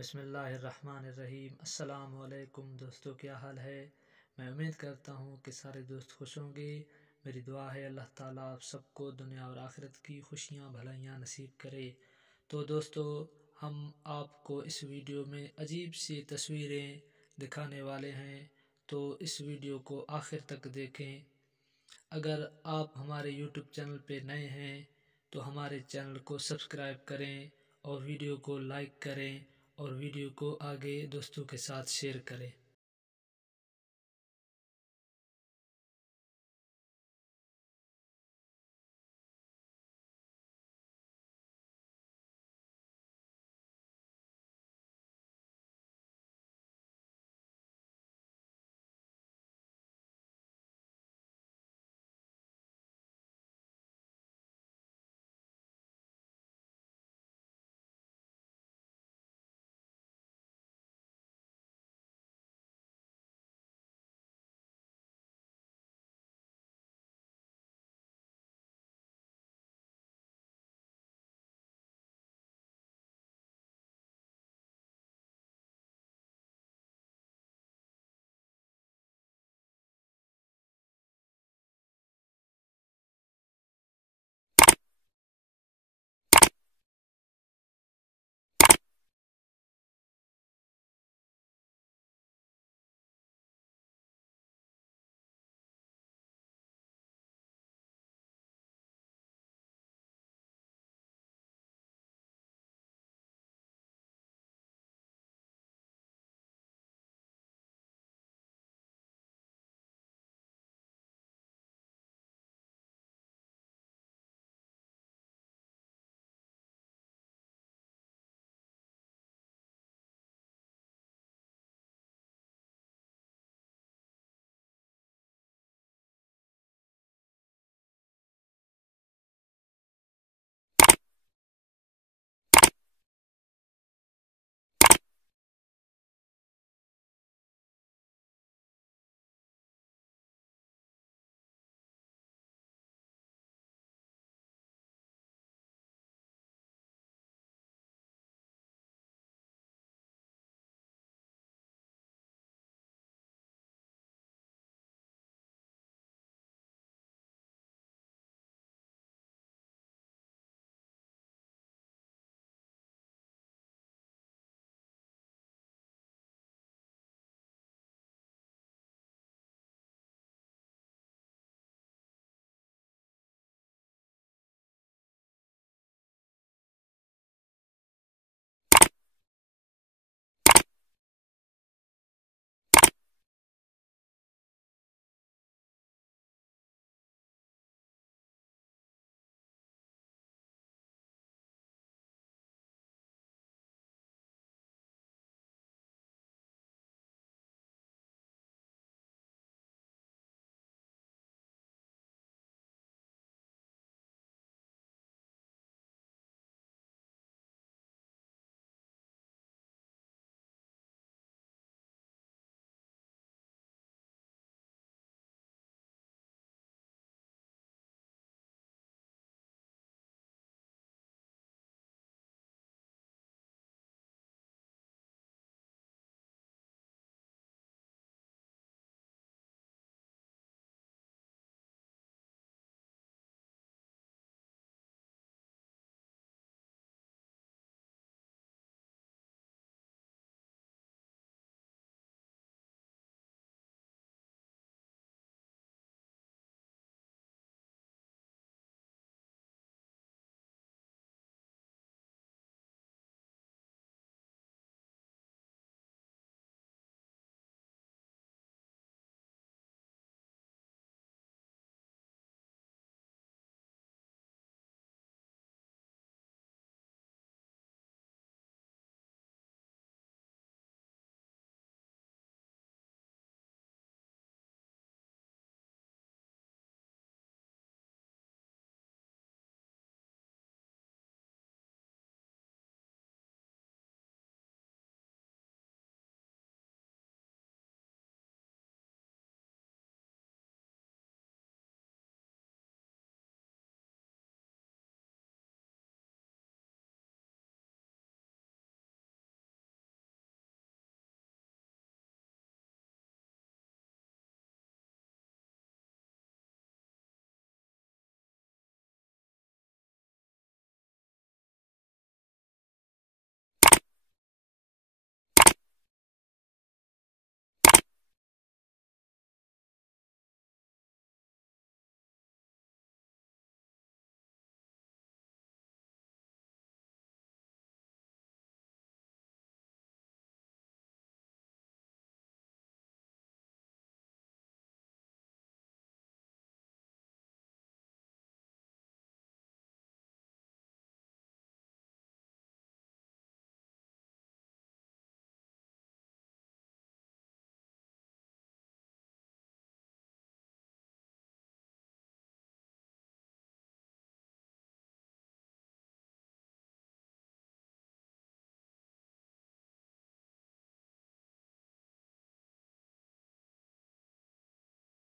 बिस्मिल्लाहिर्रहमानिर्रहीम। अस्सलाम वालेकुम दोस्तों, क्या हाल है। मैं उम्मीद करता हूँ कि सारे दोस्त खुश होंगे। मेरी दुआ है अल्लाह ताला आप सबको दुनिया और आखिरत की खुशियाँ भलाइयाँ नसीब करे। तो दोस्तों, हम आपको इस वीडियो में अजीब सी तस्वीरें दिखाने वाले हैं, तो इस वीडियो को आखिर तक देखें। अगर आप हमारे यूट्यूब चैनल पे नए हैं तो हमारे चैनल को सब्सक्राइब करें और वीडियो को लाइक करें और वीडियो को आगे दोस्तों के साथ शेयर करें।